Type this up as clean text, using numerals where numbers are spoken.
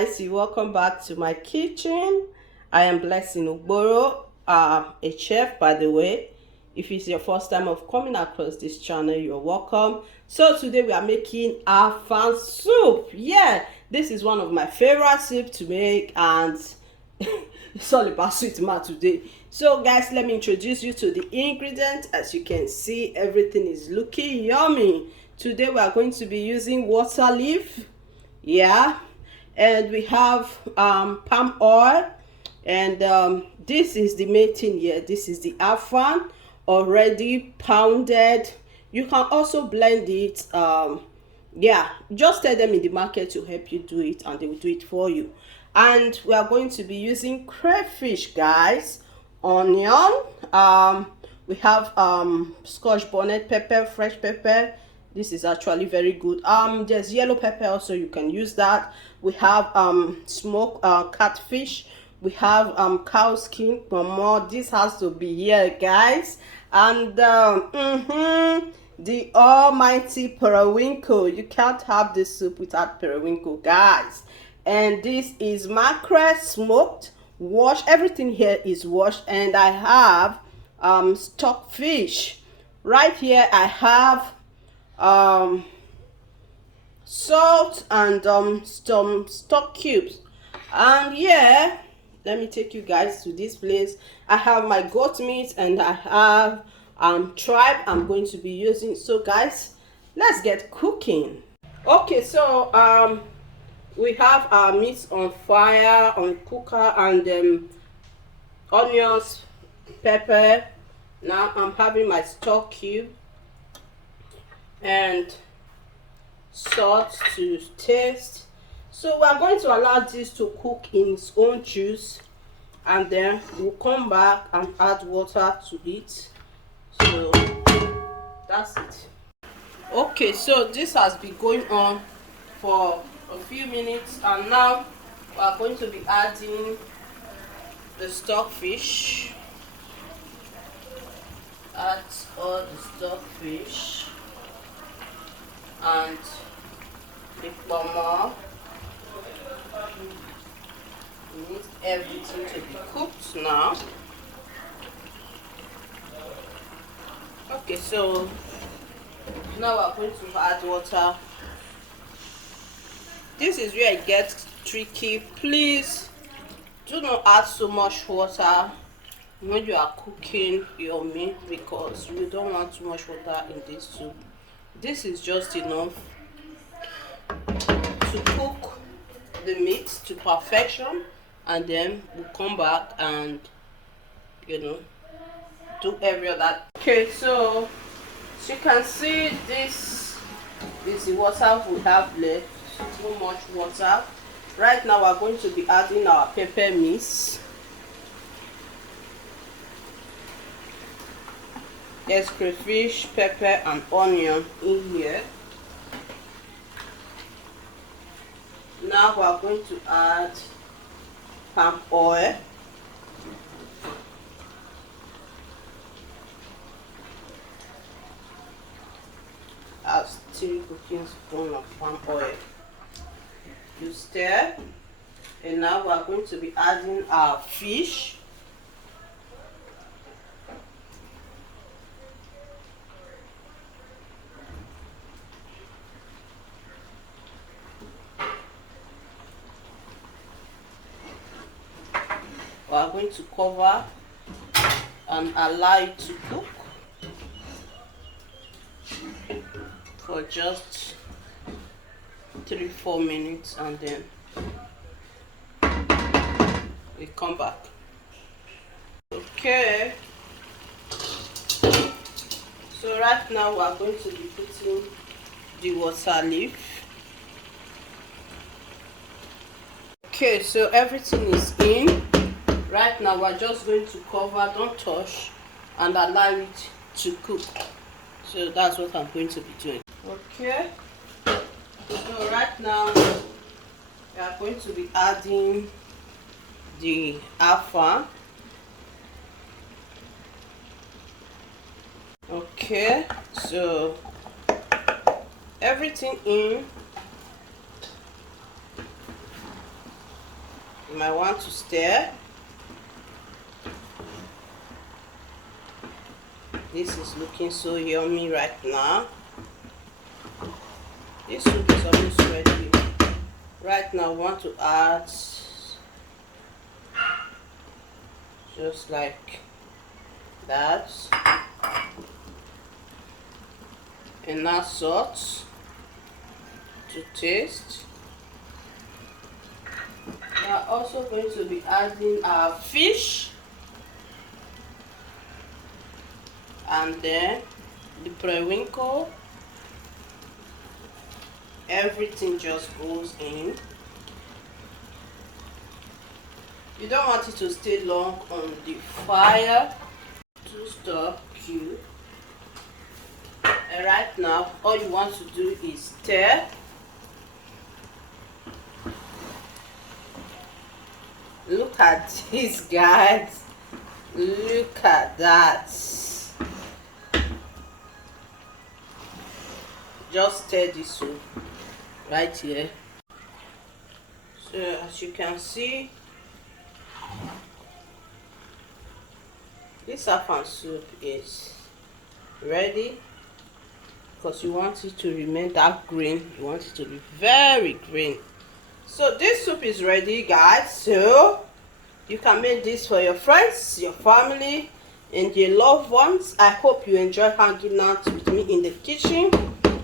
guys, you welcome back to my kitchen. I am Blessing Ugboro, a chef, by the way. If it's your first time of coming across this channel, you're welcome. So today we are making Afang soup. Yeah, this is one of my favorite soup to make, and it's all about sweet ma today. So guys, let me introduce you to the ingredients. As you can see, everything is looking yummy. Today we are going to be using water leaf, yeah, and we have palm oil, and this is the main thing here. This is the afang already pounded. You can also blend it. Yeah, just tell them in the market to help you do it and they will do it for you. And we are going to be using crayfish, guys, onion, we have scotch bonnet pepper, fresh pepper. This is actually very good. There's yellow pepper also, you can use that. We have smoked catfish. We have cow skin, kpomon. This has to be here, guys. And the almighty perewinko. You can't have this soup without perewinko, guys. And this is mackerel, smoked, washed. Everything here is washed. And I have stock fish. Right here I have salt and some stock cubes. And yeah, let me take you guys to this place. I have my goat meat and I have tribe I'm going to be using. So guys, let's get cooking. Okay, so we have our meat on fire, on cooker, and onions, pepper. Now I'm having my stock cube and salt to taste. So we are going to allow this to cook in its own juice, and then we'll come back and add water to it. So that's it. Okay, so this has been going on for a few minutes, and now we are going to be adding the stockfish. Add all the stockfish and the kpomon. We need everything to be cooked now. Okay, so now we're going to add water. This is where it gets tricky. Please do not add so much water when you are cooking your meat, because you don't want too much water in this soup. This is just enough to cook the meat to perfection, and then we'll come back and do every other. Okay, so as you can see, this is the water we have left. Too much water. Right now we're going to be adding our pepper mix. There's crayfish, pepper, and onion in here. Now we are going to add palm oil. That's 3 cooking spoons of palm oil. You stir, and now we are going to be adding our fish. We are going to cover and allow it to cook for just 3-4 minutes, and then we come back. Okay, so right now we are going to be putting the water leaf. Okay, so everything is in. Right now we're just going to cover, don't touch, and allow it to cook. So that's what I'm going to be doing. Okay, so right now we are going to be adding the afang. Okay, so everything in. You might want to stir. This is looking so yummy right now. This soup is almost ready. Right now, I want to add just like that, and now salt to taste. We are also going to be adding our fish, and then the perewinko. Everything just goes in. You don't want it to stay long on the fire to stop you. And right now, all you want to do is stir. Look at this, guys. Look at that. Just stir this soup right here. So as you can see, this Afang soup is ready, because you want it to remain that green. You want it to be very green. So this soup is ready, guys. So you can make this for your friends, your family, and your loved ones. I hope you enjoy hanging out with me in the kitchen.